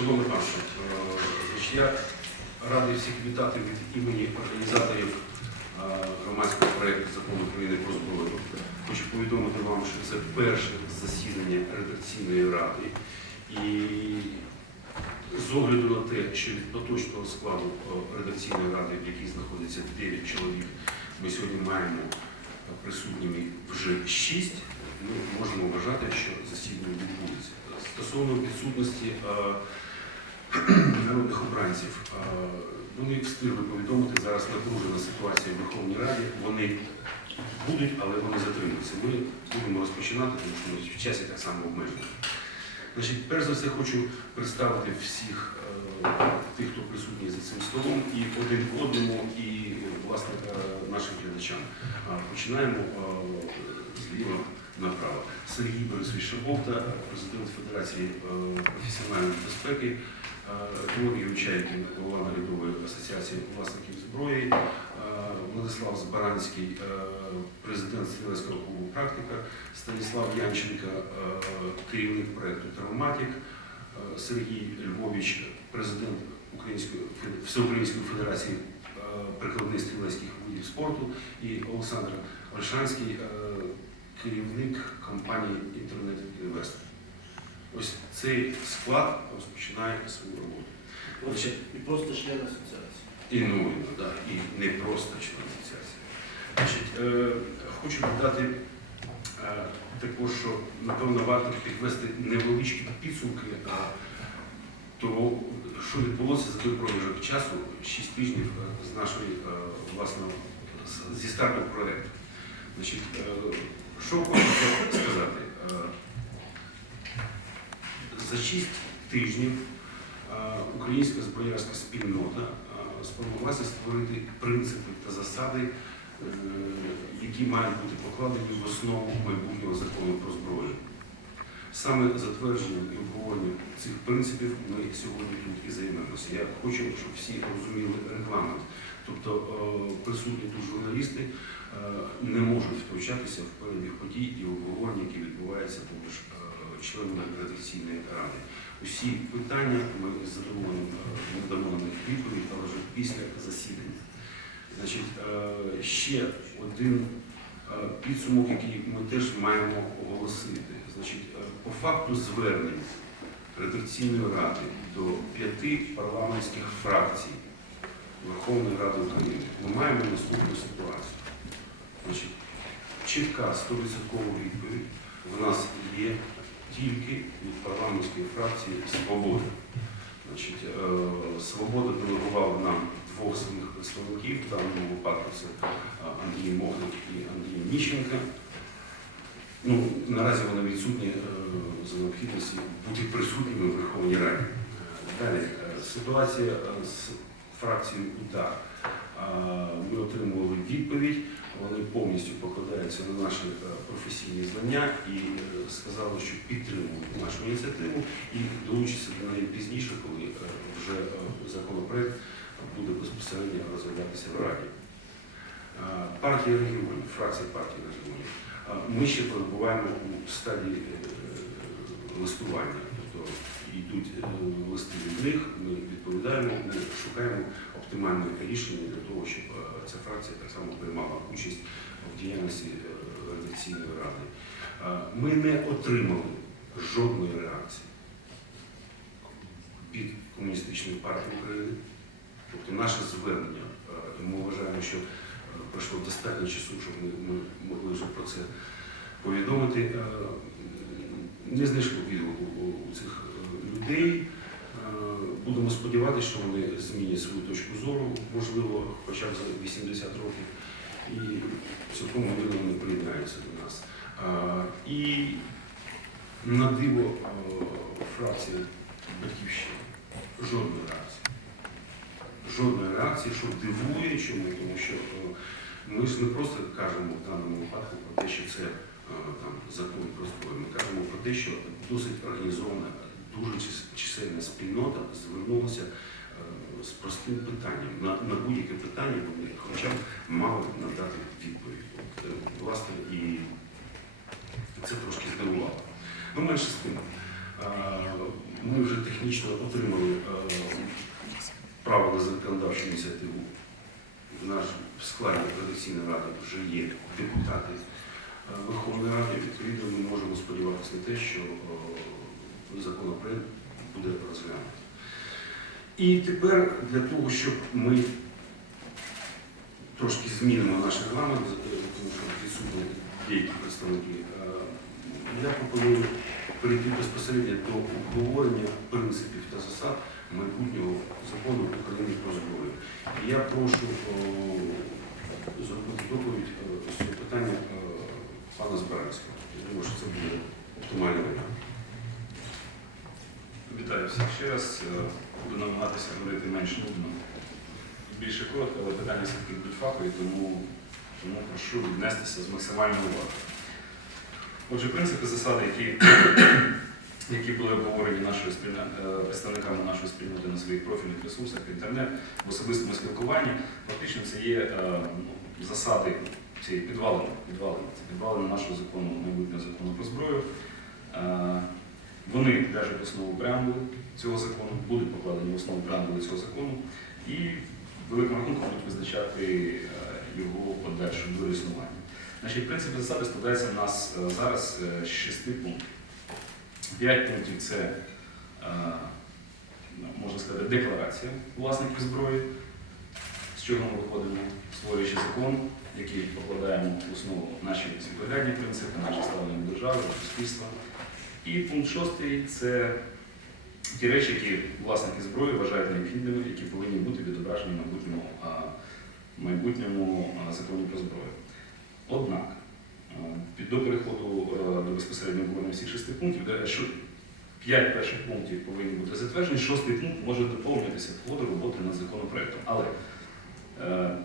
Шановне панство, е, я радий всіх вітати від імені організаторів е, громадського проєкту закону України про зброю. Хочу повідомити вам, що це перше засідання редакційної ради. І з огляду на те, що від поточного складу е, редакційної ради, в якій знаходиться 9 чоловік, ми сьогодні маємо присутніми вже 6, ми можемо вважати, що засідання відбудеться. Стосовно відсутності народних обранців, вони встигли повідомити, зараз напружена ситуація в Верховній Раді. Вони будуть, але вони затримуються. Ми будемо розпочинати, тому що ми в часі так само обмежені. Значить, перш за все хочу представити всіх е, тих, хто присутній за цим столом, і один одному, і власне е, нашим глядачам. Починаємо е, зліва направо. Сергій Борисович Шабовта, президент Федерації е, професіональної безпеки, е, Георгій Учайкін, голова Наглядової асоціації власників зброї, е, Владислав Збаранський, президент Стрілецького клубу «Практика», Станіслав Янченко, керівник проєкту «Термоматік», е, Сергій Львович, президент Української Всеукраїнської федерації прикладних стрілецьких видів спорту. І Олександр Ольшанський, керівник компанії Інтернет Інвестор. Ось цей склад розпочинає свою роботу. Отже, і просто член асоціації. І ну, да, і не просто член асоціації. Значить, е, хочу додати е, також, що напевно варто підвести невеличкі підсумки е, того, що відбулося за той проміжок часу, 6 тижнів е, з нашої е, власного зі старту проєкту. Значить, е, що хочу сказати? Е, за 6 тижнів е, українська зброярська спільнота е, спромоглася створити принципи та засади, які мають бути покладені в основу майбутнього закону про зброю. Саме затвердженням і обговоренням цих принципів ми сьогодні тут і займемося. Я хочу, щоб всі розуміли регламент. Тобто е, присутні тут журналісти е, не можуть втручатися в перебіг подій і обговорення, які відбуваються поміж е, членами редакційної ради. Усі питання ми з задоволенням е, ми дамо на них відповідь, але вже після засідання. Значить, ще один підсумок, який ми теж маємо оголосити. Значить, е, по факту звернень редакційної ради до п'яти парламентських фракцій Верховної Ради України ми маємо наступну ситуацію. Значить, чітка 100% відповідь в нас є тільки від парламентської фракції Свобода. Значить, е, Свобода делегувала нам двох своїх представників, в даному випадку це е, Андрій Мохник і Андрій Ніщенко. Ну, наразі вони відсутні е, за необхідності бути присутніми в Верховній Раді. Е, Далі е, ситуація з фракцією УДАР. Ми отримували відповідь, вони повністю покладаються на наші професійні знання і сказали, що підтримують нашу ініціативу і долучаться до неї пізніше, коли вже законопроект буде безпосередньо розглядатися в Раді. Партія регіонів, фракція партії регіонів. Ми ще перебуваємо у стадії е, листування, тобто йдуть е, листи від них, ми відповідаємо, ми шукаємо оптимальне рішення для того, щоб е, ця фракція так само приймала участь в діяльності редакційної ради. Ми не отримали жодної реакції від комуністичної партії України. Тобто наше звернення, ми вважаємо, що пройшло достатньо часу, щоб ми, ми могли вже про це повідомити. Е, Не знайшло відгуку у цих е, людей. Е, Будемо сподіватися, що вони змінять свою точку зору, можливо, хоча б за 80 років, і цілком вони приєднаються до нас. І на диво фракція Батьківщина жодної реакції. Жодної реакції, що дивує, чому, тому що е, ми ж не просто кажемо в даному випадку про те, що це е, там, закон про зброю. Ми кажемо про те, що досить організована, дуже чисельна спільнота звернулася е, з простим питанням. На, на будь-яке питання вони хоча б мали надати відповідь. От, власне, і це трошки здивувало. Ну, менше з тим. Ми вже технічно отримали право на законодавчу ініціативу. В наш складі коаліційної ради вже є депутати Верховної Ради. Відповідно, ми можемо сподіватися на те, що е, законопроект буде розглянутий. І тепер для того, щоб ми трошки змінимо наш регламент, е, тому що відсутні деякі представники, е, я пропоную перейти безпосередньо до обговорення принципів та засад майбутнього закону України про зброю. І я прошу о, зробити доповідь е, з питання е, пана Збиранського. Я думаю, що це буде оптимальний варіант. Вітаю всіх ще раз. Е, Буду намагатися говорити менш нудно більше коротко, але питання все-таки будуть фахові, тому, тому прошу віднестися з максимальною увагою. Отже, принципи засади, які, які були обговорені нашою спільно, е, представниками нашої спільноти на своїх профільних ресурсах, інтернет, в особистому спілкуванні, фактично це є е, ну, засади цієї підвалини, підвалини, це підвалини нашого закону, майбутнього закону про зброю. Е, Вони ляжуть в основу преамбули цього закону, будуть покладені в основу преамбули цього закону і великим рахунком будуть визначати його подальшу існування. Значить, принцип засади складається в нас е, зараз е, з шести пунктів. П'ять пунктів це, е, ну, можна сказати, декларація власників зброї, з чого ми виходимо, створюючи закон, який покладаємо в основу наші світоглядні принципи, наше ставлення держави, суспільства. І пункт шостий це ті речі, які власники зброї вважають необхідними, які повинні бути відображені в майбутньому, майбутньому законі про зброю. Однак, до переходу до безпосередньо обговорення всіх шести пунктів, де що п'ять перших пунктів повинні бути затверджені, шостий пункт може доповнюватися в ходу роботи над законопроектом. Але е,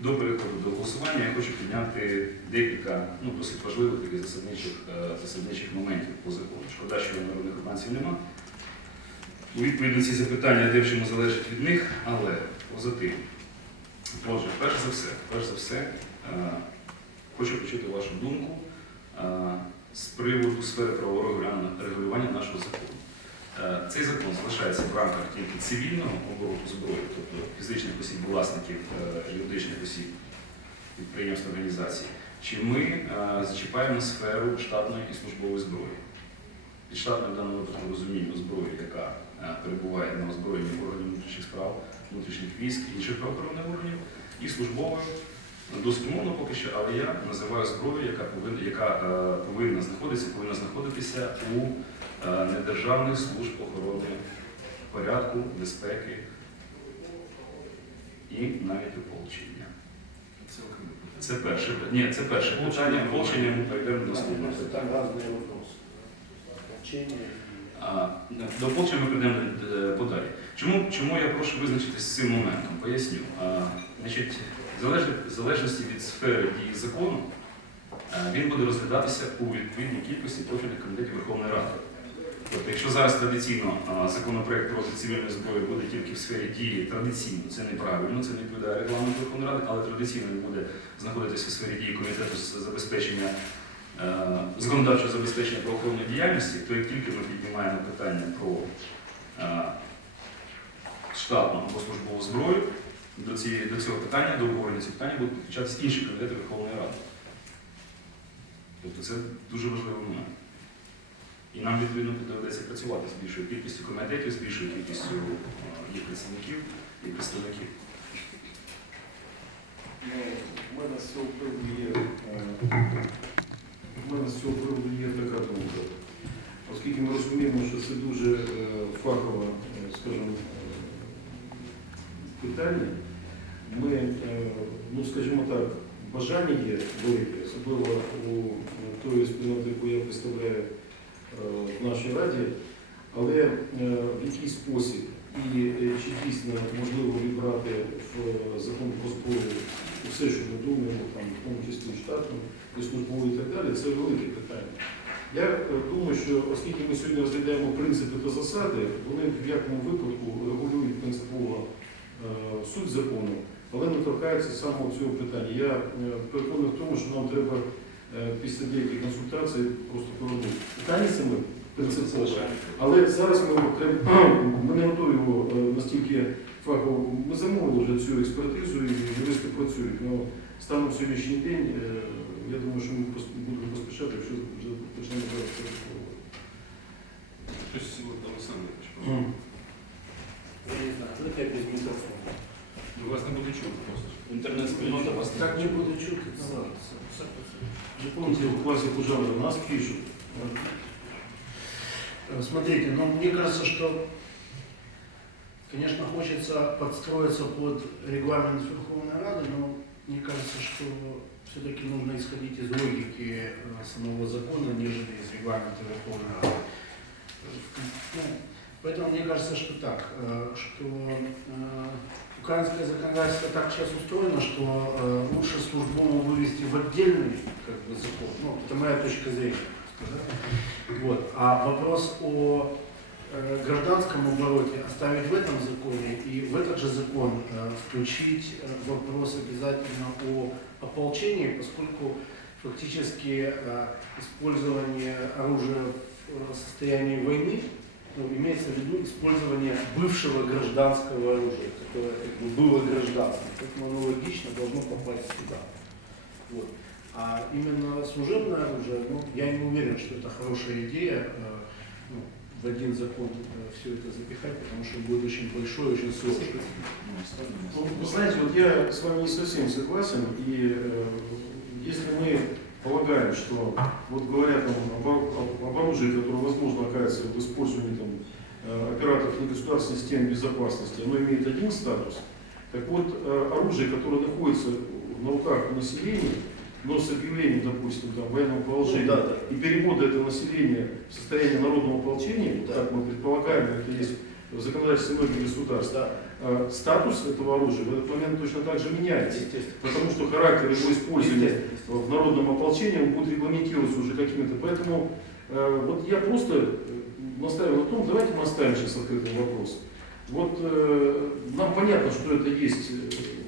до переходу до голосування я хочу підняти декілька ну, досить важливих таких засадничих, е, засадничих моментів по закону. Шкода, що народних обранців нема. У відповідь на ці запитання дещо залежить від них, але позитивно. Отже, перш за все, перш за все, е, хочу почути вашу думку е, з приводу сфери правового регулювання- нашого закону. Е, Цей закон залишається в рамках тільки цивільного обороту зброї, тобто фізичних осіб, власників, е, юридичних осіб, підприємств, організацій. Чи ми зачіпаємо сферу штатної і службової зброї? Під штатною даному випадку розуміємо зброю, яка перебуває на озброєнні органів внутрішніх справ, внутрішніх військ, інших правоохоронних органів, і службовою. Досить умовно поки що, але я називаю зброю, яка повинна, яка е, повинна знаходитися, повинна знаходитися у е, недержавних служб охорони порядку, безпеки і навіть ополчення. Це перше. Ні, це перше питання. Ополчення ми перейдемо до наступного. Это там разные вопросы. Ополчение. А, До ополчення ми прийдемо е, подалі. Чому, чому я прошу визначитися з цим моментом? Поясню. А, Значить, в залежності від сфери дії закону, е, він буде розглядатися у відповідній кількості профільних комітетів Верховної Ради. Тобто, якщо зараз традиційно законопроект проти цивільної зброї буде тільки в сфері дії, традиційно це неправильно, це не відповідає регламенту Верховної Ради, але традиційно він буде знаходитися в сфері дії комітету з забезпечення е, законодавчого забезпечення правоохоронної діяльності, то як тільки ми піднімаємо питання про е, штатну або службову зброю, до, цієї, до цього питання, до обговорення цього питання будуть підключатися інші комітети Верховної Ради. Тобто це дуже важливий момент. І нам відповідно доведеться працювати з більшою кількістю комітетів, з більшою кількістю е, їх представників і представників. В мене з цього приводу є, е, мене з цього приводу є така думка. Оскільки ми розуміємо, що це дуже е, фахове, е, скажімо, е, питання, ми, е, ну скажімо так, бажання є велике, особливо у тої спільноти, яку я представляю е, в нашій раді, але е, в який спосіб і чи дійсно можливо відбрати в закон про зброю все, що ми думаємо, там, в тому числі штатну і службову і так далі, це велике питання. Я думаю, що оскільки ми сьогодні розглядаємо принципи та засади, вони в якому випадку регулюють принципово суть закону, але не торкаються саме цього питання. Я е, переконаний в тому, що нам треба е, після деяких консультацій просто повернути. Питання саме принципово. Але зараз ми, ми не готові його е, настільки фахово. Ми замовили вже цю експертизу і юристи працюють. Ну, станом сьогоднішній день, я думаю, що ми будемо поспішати, якщо вже почнемо зараз працювати. Хтось Олександрович, Я не знаю, ну это без микрофона. у вас не буде чути просто. Інтернет-спільнота вас Так не буду чути. Вы помните, в классе Кужанова нас пишут. Э, Смотрите, ну мне кажется, что, конечно, хочется подстроиться под регламент Верховной Рады, но мне кажется, что все-таки нужно исходить из логики э, самого закона, нежели из регламента Верховной Рады. Э, ну, поэтому мне кажется, что так, э, что э, украинское законодательство так сейчас устроено, что э, лучше службу вывести в отдельный как бы, закон. Ну, это моя точка зрения. Вот. А вопрос о гражданском обороте оставить в этом законе и в этот же закон включить вопрос обязательно о ополчении, поскольку фактически использование оружия в состоянии войны ну, имеется в виду использование бывшего гражданского оружия, которое как бы было гражданским. Поэтому оно логично должно попасть сюда. Вот. А именно служебное оружие, ну, я не уверен, что это хорошая идея э, ну, в один закон все это запихать, потому что будет очень большой, очень сложный. Ну, Вы знаете, вот я с вами не совсем согласен, и э, если мы полагаем, что вот говорят там, об, оружии, которое возможно оказывается в использовании там, э, операторов негосударственной системы безопасности, оно имеет один статус, так вот э, оружие, которое находится на руках у населения, но с объявлением, допустим, там, военного положения, Ну, да, да. и перевода этого населения в состояние народного ополчения, Да. как мы предполагаем, это есть в законодательстве многих государств, Да, э, статус этого оружия в этот момент точно так же меняется. Потому что характер его использования в народном ополчении он будет регламентироваться уже какими-то. Поэтому э, вот я просто э, настаиваю на том, давайте мы оставим сейчас открытым вопрос. Вот э, нам понятно, что это есть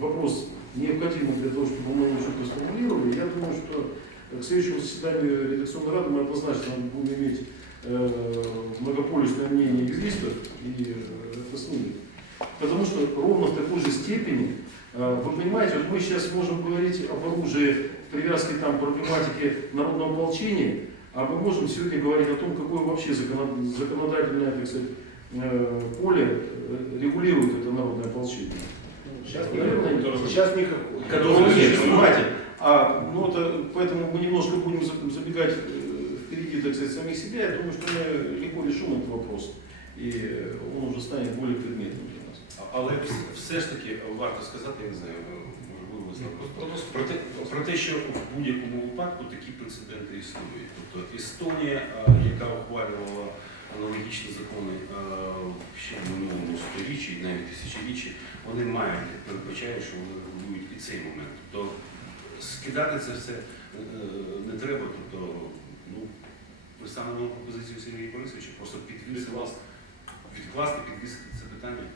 вопрос необходимый для того, чтобы мы его что-то сформулировали. Я думаю, что к следующему заседанию редакционной рады мы однозначно будем иметь многополюсное мнение юристов и э, это. Потому что ровно в такой же степени, э, вы понимаете, вот мы сейчас можем говорить об оружии привязке там, проблематике народного ополчения, а мы можем сегодня говорить о том, какое вообще законод- законодательное так сказать, э, поле э, регулирует это народное ополчение. Сейчас, Наверное, сейчас никакого. Которого нет, понимаете? А, ну, это, поэтому мы немножко будем за- забегать э, впереди, так сказать, самих себя. Я думаю, что мы легко решим этот вопрос. И э, он уже станет более предметным для нас. А- Але вс- все ж таки варто сказати, я не знаю, можливо, просто про те, про те, що в будь-якому випадку такі прецеденти існують. Тобто Естонія, а, яка ухвалювала аналогічні закони а, ще в минулому сторіччі, і навіть тисячолітчі, вони мають передбачають, що вони регулюють і цей момент. Тобто скидати це все е, не треба. Тобто, ну, ви саме на пропозицію Сергія Борисовича просто підвісити, відкласти, підвісити це питання.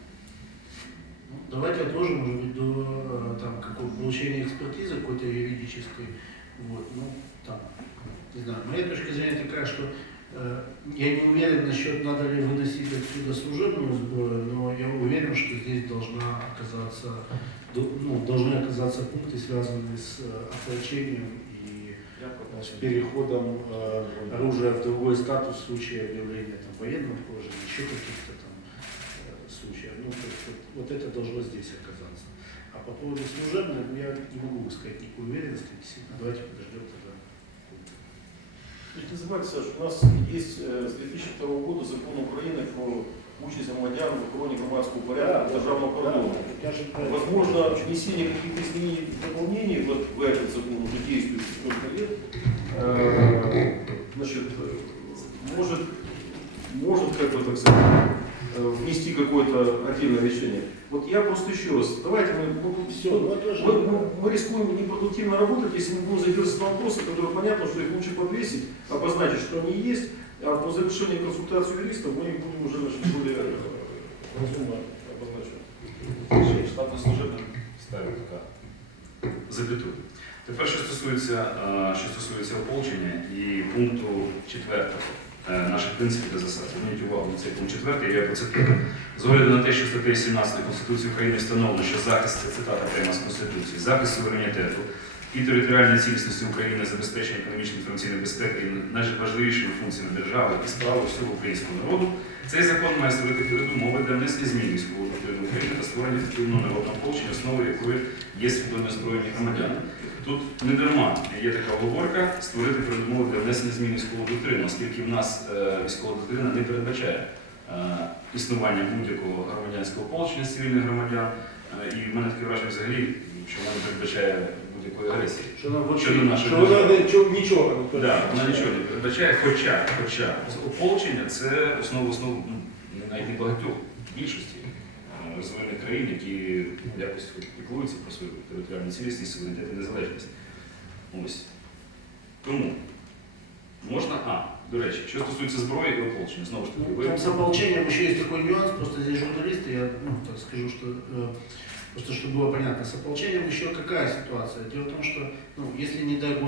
Ну, Давайте отложим, может быть, до э, там, какого получения экспертизы какой-то юридической. Вот, ну, там, не знаю, моя точка зрения такая, что э, я не уверен насчет, надо ли выносить отсюда служебную сброю, но я уверен, что здесь должна оказаться, до- ну, должны оказаться пункты, связанные с э, ополчением и э, с переходом э, оружия в другой статус в случае объявления там, военного положения, еще каких-то там э, случаев. Ну, то есть вот, вот это должно здесь оказаться. А по поводу служебных, ну, я не могу сказать никакой уверенности. Действительно, давайте подождем тогда. Ведь не забывайте, Саша, у нас есть э, с 2002 года закон Украины про участь громадян в охороне громадского порядка державного кордона. Это- Возможно, внесение каких-то изменений и дополнений вот в этот закон, уже действующий столько лет, э, значит, э, может, может, как бы, так сказать, э, внести какое-то отдельное решение. Вот я просто еще раз, давайте мы, ну, Все, ну это же- мы, мы- мы рискуем непродуктивно работать, если мы будем задерживаться на вопросы, которые понятно, что их лучше подвесить, обозначить, что они есть, а по завершении консультации юристов мы их будем уже значит, более разумно обозначать. Штатно служебним ставимо така запятую. Тепер, що стосується, е, що стосується ополчення і пункту 4 е, наших принципів та засад. Зверніть увагу на цей пункт 4, я процитую. З огляду на те, що статтею 17 Конституції України встановлено, що захист, це цитата прямо з Конституції, захист суверенітету і територіальної цілісності України, забезпечення економічної інформаційної безпеки є найважливішими функціями держави і справи всього українського народу. Цей закон має створити передумови для внесення змін військового доктрину України та створення ефективного народного ополчення, основою якої є свідомі озброєні громадяни. Тут не дарма є така оговорка створити передумови для внесення змін військового доктрину, оскільки в нас е, військова доктрина не передбачає е, існування будь-якого громадянського ополчення цивільних громадян. Е, І в мене таке враження взагалі, що вона не передбачає будь-якої агресії. Що нам вообще Щодо нашої Що вона не- чо- нічого не Да, передбачає. вона нічого не передбачає, хоча, хоча ополчення це основа основ ну, навіть не багатьох більшості е, розвинених країн, які якось піклуються про свою територіальну цілісність, суверенітет і незалежність. Ось. Тому можна, а, до речі, що стосується зброї і ополчення, знову ж таки, ви Там с ополчением еще есть такой нюанс, просто здесь журналисты, я ну, так скажу, что э, просто чтобы было понятно, с ополчением еще какая ситуация? Дело в том, что ну, если, не дай Бог,